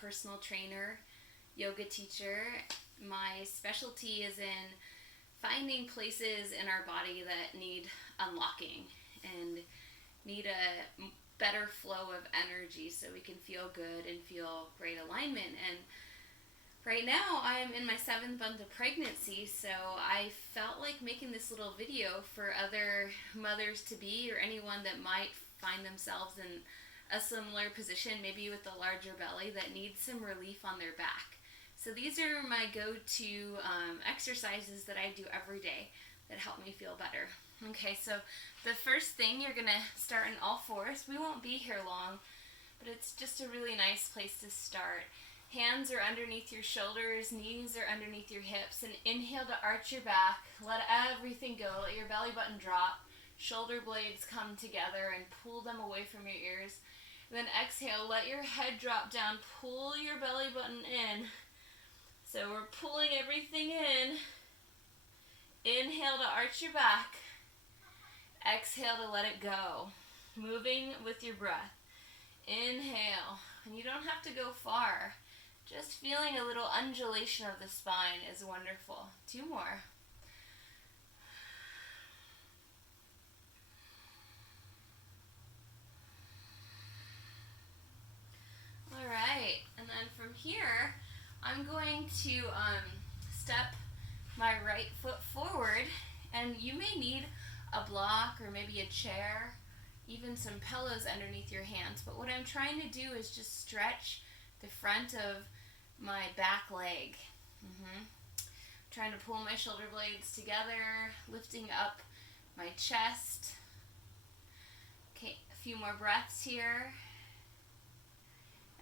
personal trainer, yoga teacher. My specialty is in finding places in our body that need unlocking and need a better flow of energy so we can feel good and feel great alignment. And right now I'm in my 7th month of pregnancy, so I felt like making this little video for other mothers to be, or anyone that might find themselves in a similar position, maybe with a larger belly, that needs some relief on their back. So these are my go-to exercises that I do every day that help me feel better. Okay, so the first thing, you're gonna start in all fours. We won't be here long, but it's just a really nice place to start. Hands are underneath your shoulders, knees are underneath your hips, and inhale to arch your back. Let everything go, let your belly button drop. Shoulder blades come together and pull them away from your ears. And then exhale, let your head drop down, pull your belly button in. So we're pulling everything in. Inhale to arch your back. Exhale to let it go. Moving with your breath. Inhale. And you don't have to go far. Just feeling a little undulation of the spine is wonderful. 2 more. All right. And then from here, I'm going to step my right foot forward, and you may need a block or maybe a chair, even some pillows underneath your hands. But what I'm trying to do is just stretch the front of my back leg. Trying to pull my shoulder blades together, lifting up my chest. Okay, a few more breaths here.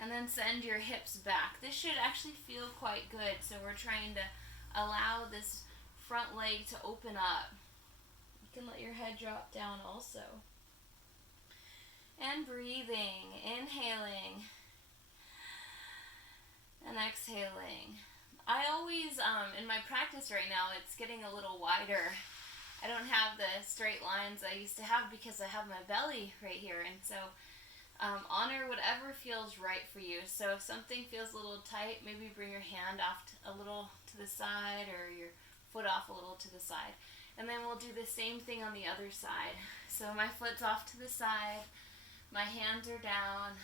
And then send your hips back. This should actually feel quite good. So we're trying to allow this front leg to open up. You can let your head drop down also. And breathing, inhaling, and exhaling. I always, in my practice right now, it's getting a little wider. I don't have the straight lines I used to have because I have my belly right here. And so honor whatever feels right for you. So if something feels a little tight, maybe bring your hand off a little to the side, or your foot off a little to the side. And then we'll do the same thing on the other side. So my foot's off to the side, my hands are down,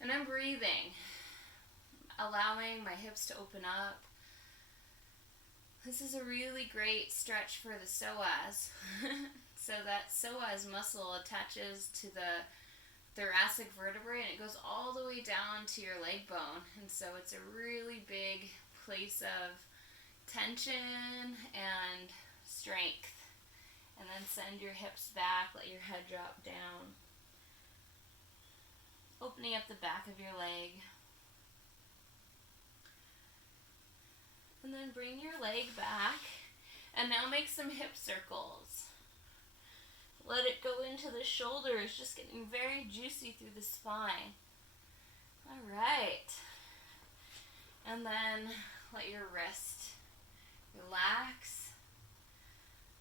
and I'm breathing, allowing my hips to open up. This is a really great stretch for the psoas. So that psoas muscle attaches to the thoracic vertebrae, and it goes all the way down to your leg bone. And so it's a really big place of tension and strength. And then send your hips back, let your head drop down. Opening up the back of your leg. And then bring your leg back. And now make some hip circles. Let it go into the shoulders, just getting very juicy through the spine. All right. And then let your wrist relax.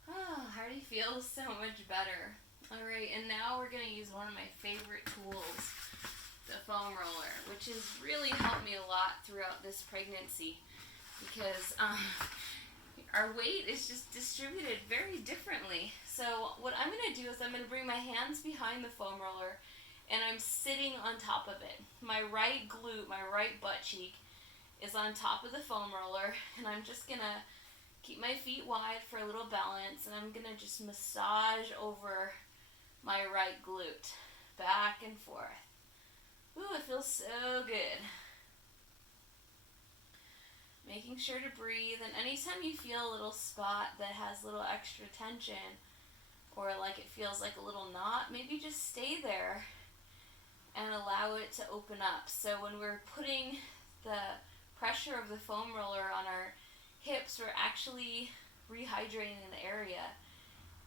Oh, already feels so much better. All right, and now we're going to use one of my favorite tools, the foam roller, which has really helped me a lot throughout this pregnancy, because our weight is just distributed very differently. So what I'm going to do is I'm going to bring my hands behind the foam roller, and I'm sitting on top of it. My right glute, my right butt cheek is on top of the foam roller, and I'm just going to keep my feet wide for a little balance, and I'm going to just massage over my right glute, back and forth. Ooh, it feels so good. Making sure to breathe, and anytime you feel a little spot that has a little extra tension, or like it feels like a little knot, maybe just stay there and allow it to open up. So when we're putting the pressure of the foam roller on our hips, we're actually rehydrating the area.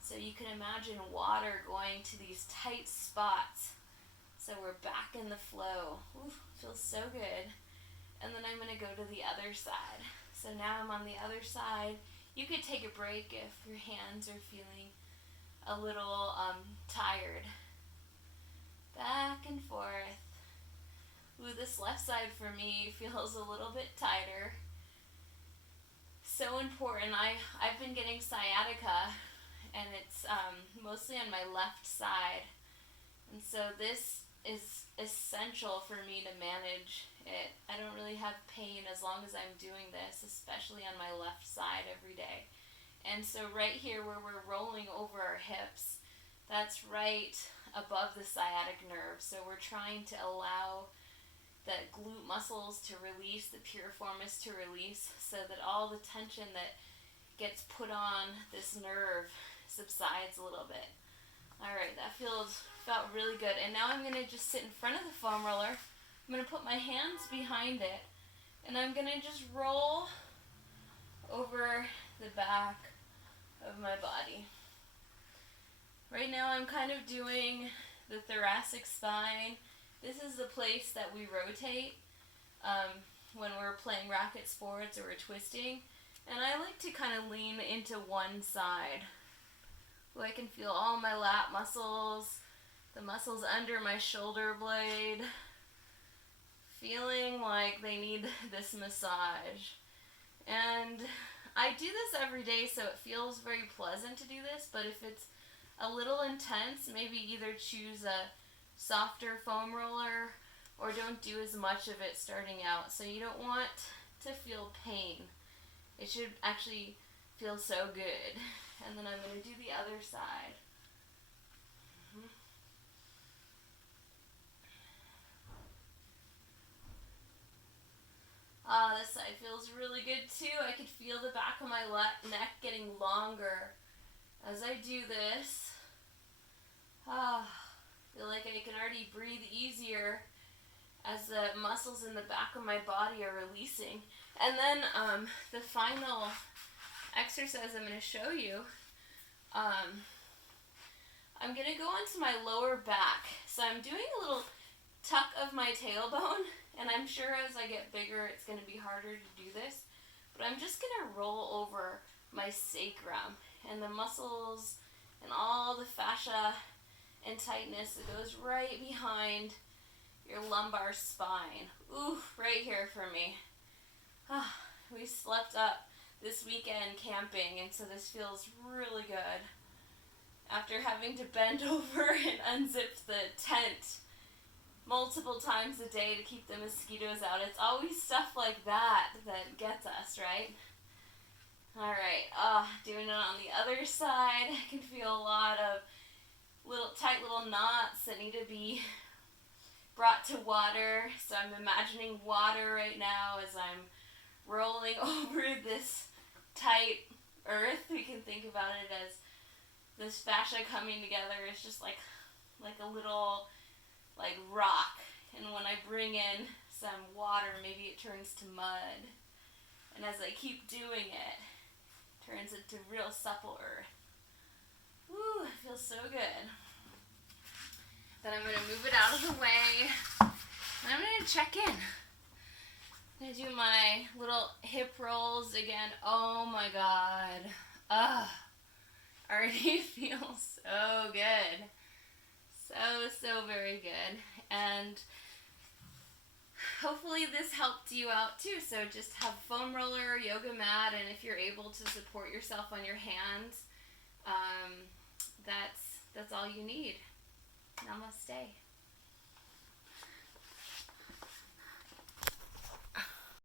So you can imagine water going to these tight spots. So we're back in the flow. Ooh, feels so good. And then I'm going to go to the other side. So now I'm on the other side. You could take a break if your hands are feeling a little tired. Back and forth. Ooh, this left side for me feels a little bit tighter. So important. I've been getting sciatica, and it's mostly on my left side. And so this is essential for me to manage it. I don't really have pain as long as I'm doing this, especially on my left side every day. And so right here where we're rolling over our hips, that's right above the sciatic nerve. So we're trying to allow the glute muscles to release, the piriformis to release, so that all the tension that gets put on this nerve subsides a little bit. Alright, that felt really good. And now I'm going to just sit in front of the foam roller. I'm going to put my hands behind it, and I'm going to just roll over the back of my body. Right now I'm kind of doing the thoracic spine. This is the place that we rotate when we're playing racket sports or we're twisting. And I like to kind of lean into one side. So I can feel all my lat muscles, the muscles under my shoulder blade, feeling like they need this massage. And I do this every day, so it feels very pleasant to do this, but if it's a little intense, maybe either choose a softer foam roller or don't do as much of it starting out. So you don't want to feel pain. It should actually feel so good. And then I'm going to do the other side. This side feels really good too. I could feel the back of my neck getting longer as I do this. Feel like I can already breathe easier as the muscles in the back of my body are releasing. And then the final exercise I'm going to show you, I'm going to go onto my lower back. So I'm doing a little tuck of my tailbone, and I'm sure as I get bigger it's going to be harder to do this, but I'm just going to roll over my sacrum and the muscles and all the fascia and tightness that goes right behind your lumbar spine. Ooh, right here for me. We slept up this weekend camping, and so this feels really good. After having to bend over and unzip the tent multiple times a day to keep the mosquitoes out, it's always stuff like that that gets us, right? Alright, doing it on the other side. I can feel a lot of tight little knots that need to be brought to water. So I'm imagining water right now as I'm rolling over this tight earth. We can think about it as this fascia coming together. It's just like a little rock. And when I bring in some water, maybe it turns to mud. And as I keep doing it, it turns into real supple earth. Woo, it feels so good. Then I'm going to move it out of the way. And I'm going to check in. I'm going to do my little hip rolls again. Oh my god. Already feels so good. So very good. And hopefully this helped you out too. So just have foam roller, yoga mat, and if you're able to support yourself on your hands, that's all you need. Namaste.